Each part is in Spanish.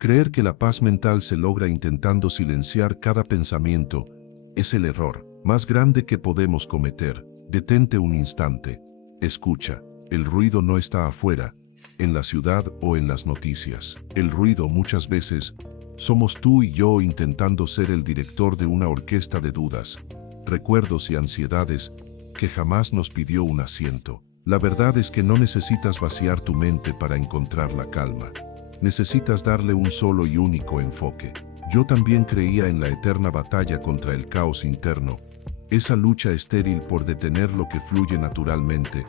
Creer que la paz mental se logra intentando silenciar cada pensamiento es el error más grande que podemos cometer. Detente un instante. Escucha. El ruido no está afuera, en la ciudad o en las noticias. El ruido muchas veces somos tú y yo intentando ser el director de una orquesta de dudas, recuerdos y ansiedades que jamás nos pidió un asiento. La verdad es que no necesitas vaciar tu mente para encontrar la calma. Necesitas darle un solo y único enfoque. Yo también creía en la eterna batalla contra el caos interno, esa lucha estéril por detener lo que fluye naturalmente,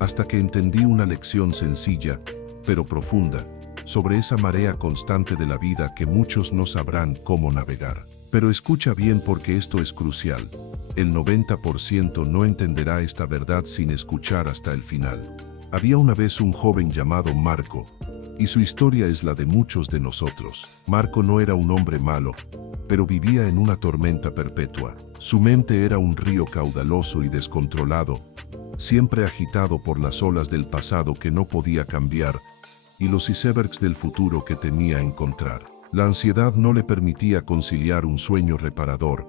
hasta que entendí una lección sencilla, pero profunda, sobre esa marea constante de la vida que muchos no sabrán cómo navegar. Pero escucha bien porque esto es crucial. El 90% no entenderá esta verdad sin escuchar hasta el final. Había una vez un joven llamado Marco, y su historia es la de muchos de nosotros. Marco no era un hombre malo, pero vivía en una tormenta perpetua. Su mente era un río caudaloso y descontrolado, siempre agitado por las olas del pasado que no podía cambiar y los icebergs del futuro que temía encontrar. La ansiedad no le permitía conciliar un sueño reparador,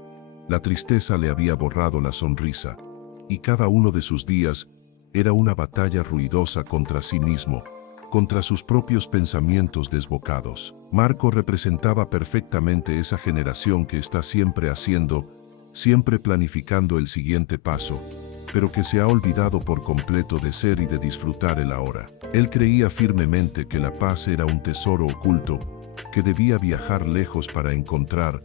la tristeza le había borrado la sonrisa, y cada uno de sus días era una batalla ruidosa contra sí mismo, contra sus propios pensamientos desbocados. Marco representaba perfectamente esa generación que está siempre haciendo, siempre planificando el siguiente paso, pero que se ha olvidado por completo de ser y de disfrutar el ahora. Él creía firmemente que la paz era un tesoro oculto, que debía viajar lejos para encontrar,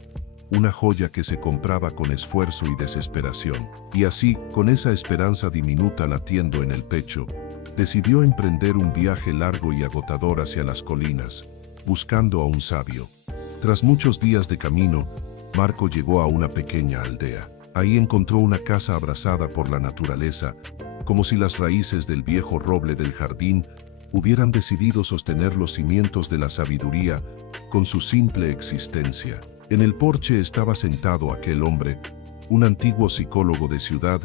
una joya que se compraba con esfuerzo y desesperación. Y así, con esa esperanza diminuta latiendo en el pecho, decidió emprender un viaje largo y agotador hacia las colinas, buscando a un sabio. Tras muchos días de camino, Marco llegó a una pequeña aldea. Ahí encontró una casa abrazada por la naturaleza, como si las raíces del viejo roble del jardín hubieran decidido sostener los cimientos de la sabiduría con su simple existencia. En el porche estaba sentado aquel hombre, un antiguo psicólogo de ciudad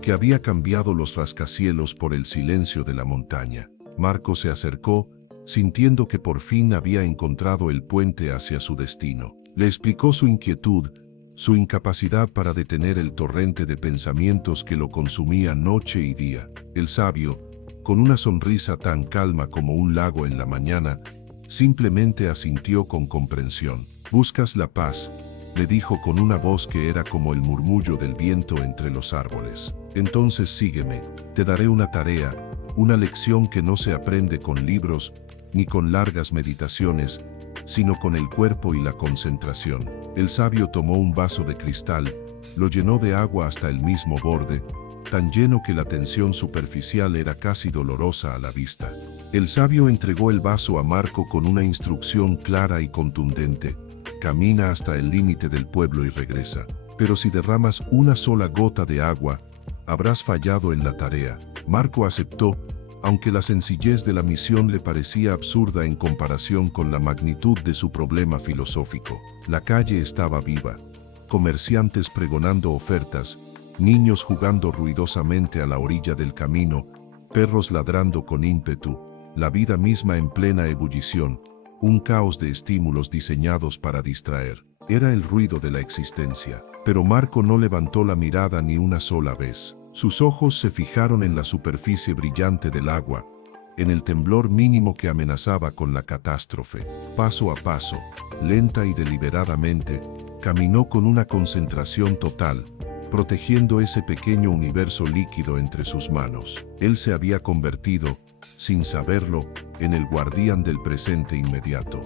que había cambiado los rascacielos por el silencio de la montaña. Marco se acercó, sintiendo que por fin había encontrado el puente hacia su destino. Le explicó su inquietud, su incapacidad para detener el torrente de pensamientos que lo consumía noche y día. El sabio, con una sonrisa tan calma como un lago en la mañana, simplemente asintió con comprensión. «¿Buscas la paz?», le dijo con una voz que era como el murmullo del viento entre los árboles. «Entonces sígueme, te daré una tarea, una lección que no se aprende con libros, ni con largas meditaciones, sino con el cuerpo y la concentración». El sabio tomó un vaso de cristal, lo llenó de agua hasta el mismo borde, tan lleno que la tensión superficial era casi dolorosa a la vista. El sabio entregó el vaso a Marco con una instrucción clara y contundente: «Camina hasta el límite del pueblo y regresa. Pero si derramas una sola gota de agua, habrás fallado en la tarea». Marco aceptó, aunque la sencillez de la misión le parecía absurda en comparación con la magnitud de su problema filosófico. La calle estaba viva, comerciantes pregonando ofertas, niños jugando ruidosamente a la orilla del camino, perros ladrando con ímpetu, la vida misma en plena ebullición, un caos de estímulos diseñados para distraer. Era el ruido de la existencia. Pero Marco no levantó la mirada ni una sola vez. Sus ojos se fijaron en la superficie brillante del agua, en el temblor mínimo que amenazaba con la catástrofe. Paso a paso, lenta y deliberadamente, caminó con una concentración total, protegiendo ese pequeño universo líquido entre sus manos. Él se había convertido, sin saberlo, en el guardián del presente inmediato.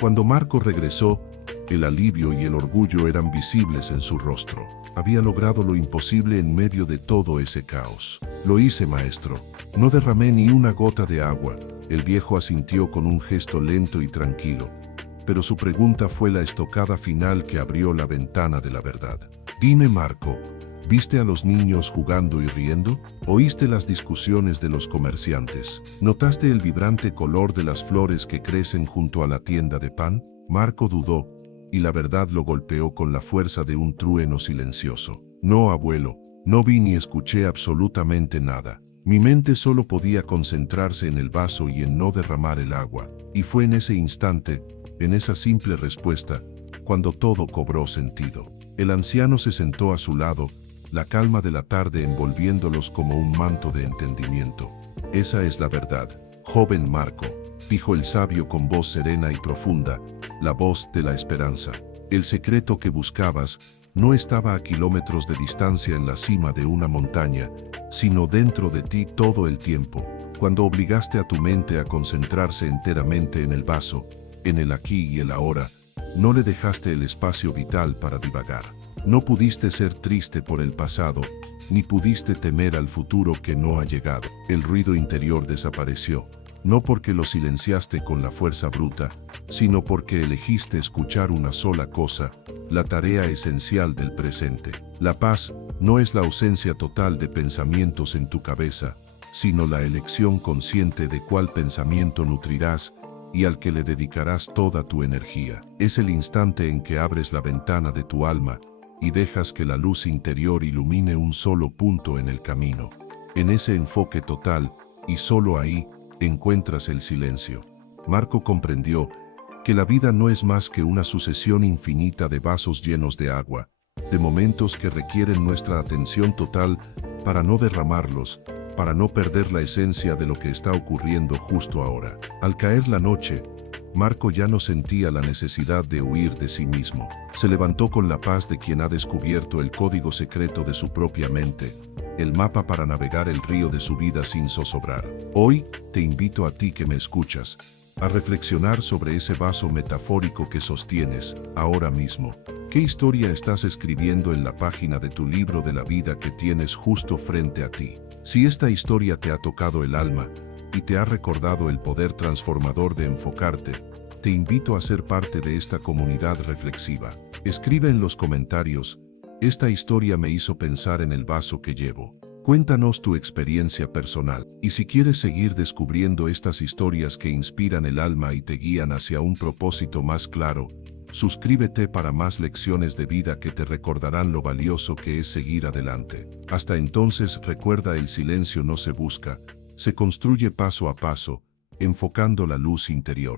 Cuando Marco regresó, el alivio y el orgullo eran visibles en su rostro. Había logrado lo imposible en medio de todo ese caos. «Lo hice, maestro. No derramé ni una gota de agua», el viejo asintió con un gesto lento y tranquilo. Pero su pregunta fue la estocada final que abrió la ventana de la verdad. «Dime, Marco, ¿viste a los niños jugando y riendo? ¿Oíste las discusiones de los comerciantes? ¿Notaste el vibrante color de las flores que crecen junto a la tienda de pan?» Marco dudó, y la verdad lo golpeó con la fuerza de un trueno silencioso. «No, abuelo, no vi ni escuché absolutamente nada. Mi mente solo podía concentrarse en el vaso y en no derramar el agua». Y fue en ese instante, en esa simple respuesta, cuando todo cobró sentido. El anciano se sentó a su lado, la calma de la tarde envolviéndolos como un manto de entendimiento. Esa es la verdad, joven Marco, dijo el sabio con voz serena y profunda, la voz de la esperanza. El secreto que buscabas no estaba a kilómetros de distancia en la cima de una montaña, sino dentro de ti todo el tiempo, cuando obligaste a tu mente a concentrarse enteramente en el vaso, en el aquí y el ahora, no le dejaste el espacio vital para divagar. No pudiste ser triste por el pasado, ni pudiste temer al futuro que no ha llegado. El ruido interior desapareció, no porque lo silenciaste con la fuerza bruta, sino porque elegiste escuchar una sola cosa, la tarea esencial del presente. La paz no es la ausencia total de pensamientos en tu cabeza, sino la elección consciente de cuál pensamiento nutrirás y al que le dedicarás toda tu energía. Es el instante en que abres la ventana de tu alma y dejas que la luz interior ilumine un solo punto en el camino. En ese enfoque total, y solo ahí, encuentras el silencio. Marco comprendió que la vida no es más que una sucesión infinita de vasos llenos de agua, de momentos que requieren nuestra atención total para no derramarlos, para no perder la esencia de lo que está ocurriendo justo ahora. Al caer la noche, Marco ya no sentía la necesidad de huir de sí mismo. Se levantó con la paz de quien ha descubierto el código secreto de su propia mente, el mapa para navegar el río de su vida sin zozobrar. Hoy, te invito a ti que me escuchas, a reflexionar sobre ese vaso metafórico que sostienes, ahora mismo. ¿Qué historia estás escribiendo en la página de tu libro de la vida que tienes justo frente a ti? Si esta historia te ha tocado el alma y te ha recordado el poder transformador de enfocarte, te invito a ser parte de esta comunidad reflexiva. Escribe en los comentarios, esta historia me hizo pensar en el vaso que llevo. Cuéntanos tu experiencia personal. Y si quieres seguir descubriendo estas historias que inspiran el alma y te guían hacia un propósito más claro, suscríbete para más lecciones de vida que te recordarán lo valioso que es seguir adelante. Hasta entonces, recuerda, el silencio no se busca, se construye paso a paso, enfocando la luz interior.